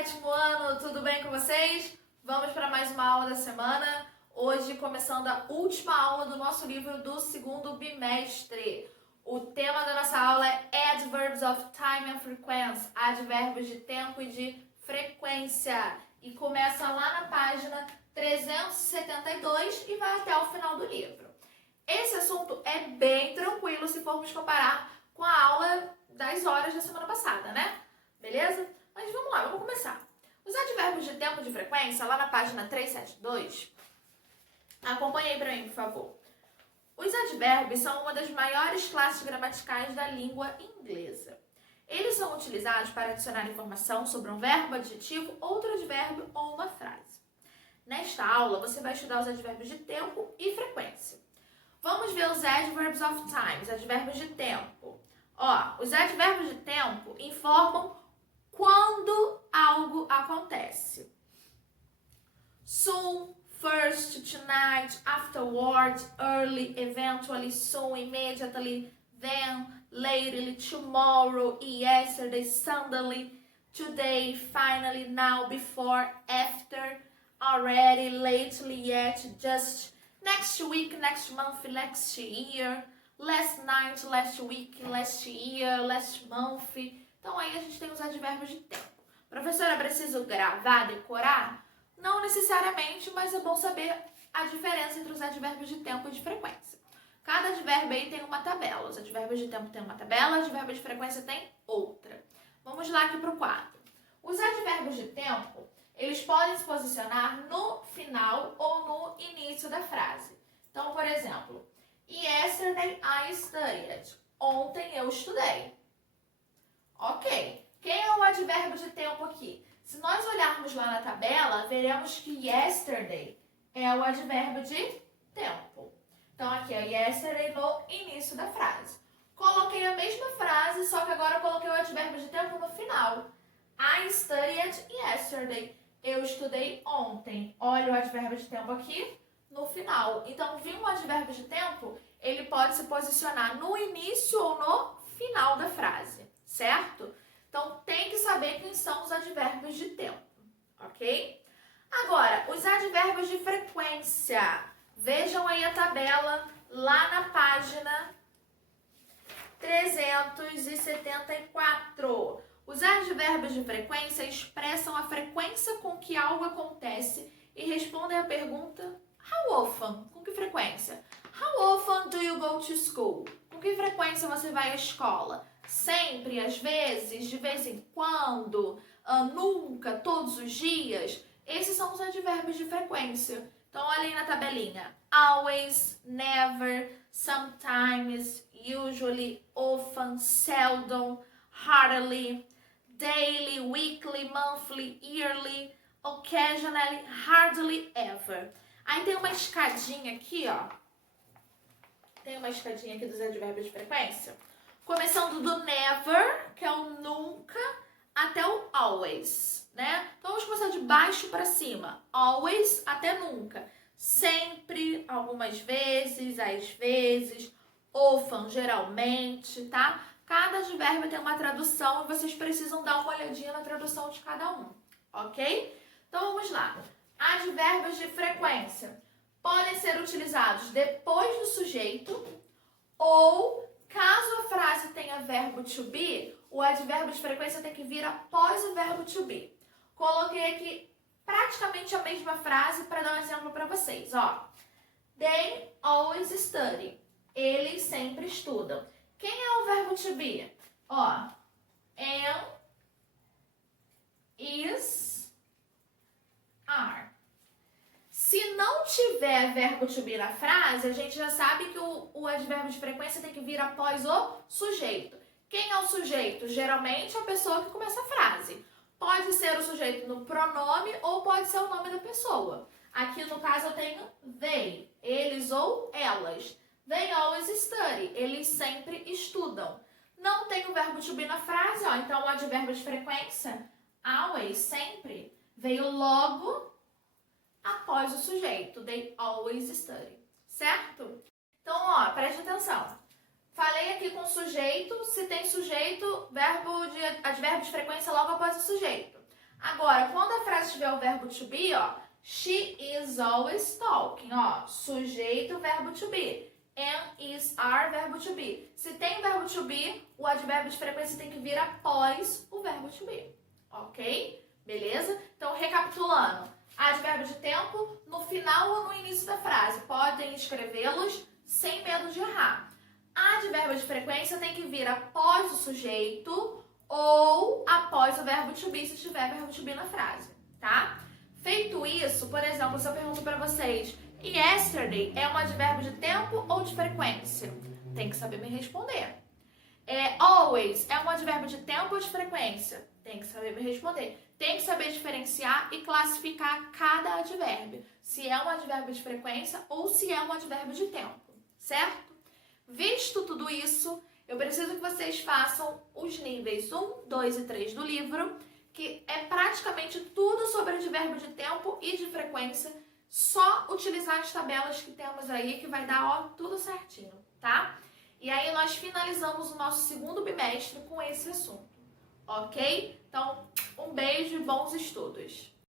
sétimo ano, tudo bem com vocês? Vamos para mais uma aula da semana. Hoje começando a última aula do nosso livro do segundo bimestre. O tema da nossa aula é Adverbs of Time and Frequency, advérbios de tempo e de frequência. E começa lá na página 372 e vai até o final do livro. Esse assunto é bem tranquilo se formos comparar com a aula das horas da semana passada, né? Beleza? Mas vamos lá, vamos começar. Os advérbios de tempo e de frequência, lá na página 372, acompanhe aí para mim, por favor. Os advérbios são uma das maiores classes gramaticais da língua inglesa. Eles são utilizados para adicionar informação sobre um verbo, adjetivo, outro advérbio ou uma frase. Nesta aula, você vai estudar os advérbios de tempo e frequência. Vamos ver os adverbs of time, os advérbios de tempo. Os advérbios de tempo informam quando algo acontece. Soon, first, tonight, afterward, early, eventually, soon, immediately, then, lately, tomorrow, yesterday, suddenly, today, finally, now, before, after, already, lately, yet, just, next week, next month, next year, last night, last week, last year, last month. Então aí a gente tem os advérbios de tempo. Professora, preciso gravar, decorar? Não necessariamente, mas é bom saber a diferença entre os advérbios de tempo e de frequência. Cada advérbio aí tem uma tabela. Os advérbios de tempo tem uma tabela, os advérbios de frequência tem outra. Vamos lá aqui para o quadro. Os advérbios de tempo, eles podem se posicionar no final ou no início da frase. Então, por exemplo, yesterday I studied. Ontem eu estudei. Ok. Quem é o advérbio de tempo aqui? Se nós olharmos lá na tabela, veremos que yesterday é o advérbio de tempo. Então, aqui é yesterday no início da frase. Coloquei a mesma frase, só que agora eu coloquei o advérbio de tempo no final. I studied yesterday. Eu estudei ontem. Olha o advérbio de tempo aqui no final. Então, viu um advérbio de tempo? Ele pode se posicionar no início ou no final da frase, certo? Então, tem que saber quem são os advérbios de tempo, ok? Agora, os advérbios de frequência. Vejam aí a tabela lá na página 374. Os advérbios de frequência expressam a frequência com que algo acontece e respondem à pergunta how often? Com que frequência? How often do you go to school? Com que frequência você vai à escola? Sempre, às vezes, de vez em quando, nunca, todos os dias. Esses são os advérbios de frequência. Então, olha aí na tabelinha. Always, never, sometimes, usually, often, seldom, hardly, daily, weekly, monthly, yearly, occasionally, hardly ever. Aí tem uma escadinha aqui, Tem uma escadinha aqui dos advérbios de frequência. Começando do never, que é o nunca, até o always, né? Então, vamos começar de baixo para cima. Always até nunca. Sempre, algumas vezes, às vezes, often, geralmente, tá? Cada advérbio tem uma tradução e vocês precisam dar uma olhadinha na tradução de cada um, ok? Então, vamos lá. Advérbios de frequência podem ser utilizados depois do sujeito ou, caso a frase tenha verbo to be, o advérbio de frequência tem que vir após o verbo to be. Coloquei aqui praticamente a mesma frase para dar um exemplo para vocês, They always study. Eles sempre estudam. Quem é o verbo to be? Am, is, are. Se não tiver verbo to be na frase, a gente já sabe que o advérbio de frequência tem que vir após o sujeito. Quem é o sujeito? Geralmente a pessoa que começa a frase. Pode ser o sujeito no pronome ou pode ser o nome da pessoa. Aqui no caso eu tenho they, eles ou elas. They always study, eles sempre estudam. Não tem o verbo to be na frase, então o advérbio de frequência, always, sempre, veio logo após o sujeito. They always study, certo? Então, preste atenção. Falei aqui com sujeito, se tem sujeito, advérbio de frequência logo após o sujeito. Agora, quando a frase tiver o verbo to be, ó, she is always talking, ó, sujeito, verbo to be. Am, is, are, verbo to be. Se tem verbo to be, o advérbio de frequência tem que vir após o verbo to be, ok? Beleza? Então, recapitulando. Advérbio de tempo, no final ou no início da frase. Podem escrevê-los sem medo de errar. Advérbio de frequência tem que vir após o sujeito ou após o verbo to be, se tiver verbo to be na frase, tá? Feito isso, por exemplo, se eu pergunto para vocês, yesterday é um advérbio de tempo ou de frequência? Tem que saber me responder. Always é um advérbio de tempo ou de frequência? Tem que saber me responder. Tem que saber diferenciar e classificar cada advérbio. Se é um advérbio de frequência ou se é um advérbio de tempo, certo? Visto tudo isso, eu preciso que vocês façam os níveis 1, 2 e 3 do livro, que é praticamente tudo sobre advérbio de tempo e de frequência, só utilizar as tabelas que temos aí, que vai dar, ó, tudo certinho, tá? E aí nós finalizamos o nosso segundo bimestre com esse assunto, ok? Então, um beijo e bons estudos!